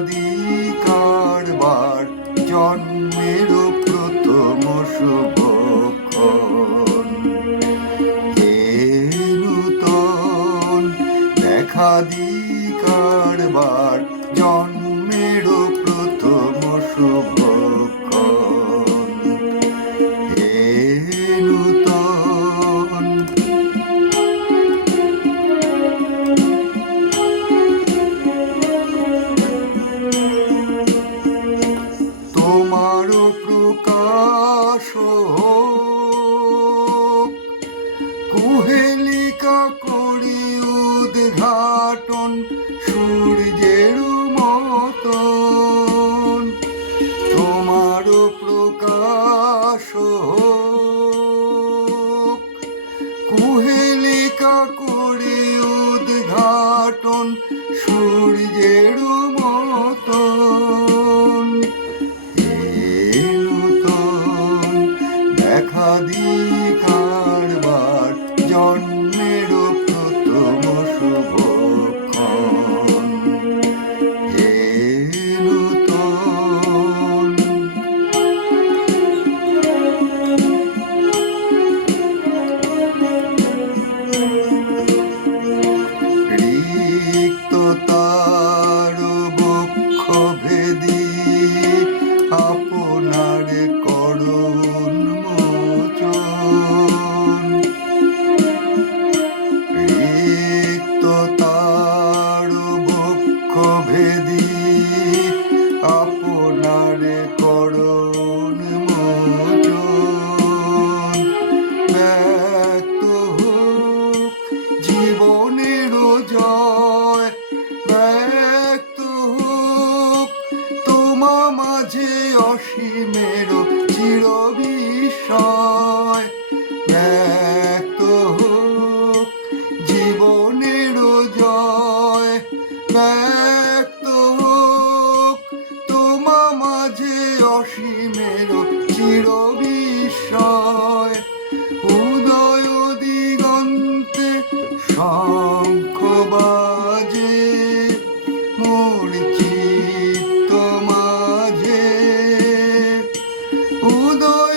দি কারবার জন্মের প্রথম শুভক্ষণ হে নূতন দেখা দি কারবার জন্মের প্রথম শুভক্ষণ করি উদ্ঘাটন সূর্যের মতন তোমারও প্রকাশ। কুহেলিকা করি উদ্ঘাটন সূর্যের মতন আপনার করুণ মোচন ব্যক্ত হোক জীবনের জয় ব্যক্ত হোক তোমা মাঝে অসীমের চির বিস্ময় ব্যক্ত অসীমের চির বিস্ময় উদয় দিগন্তে শঙ্খ বাজে মোর চিত্ত মাঝে। উদয়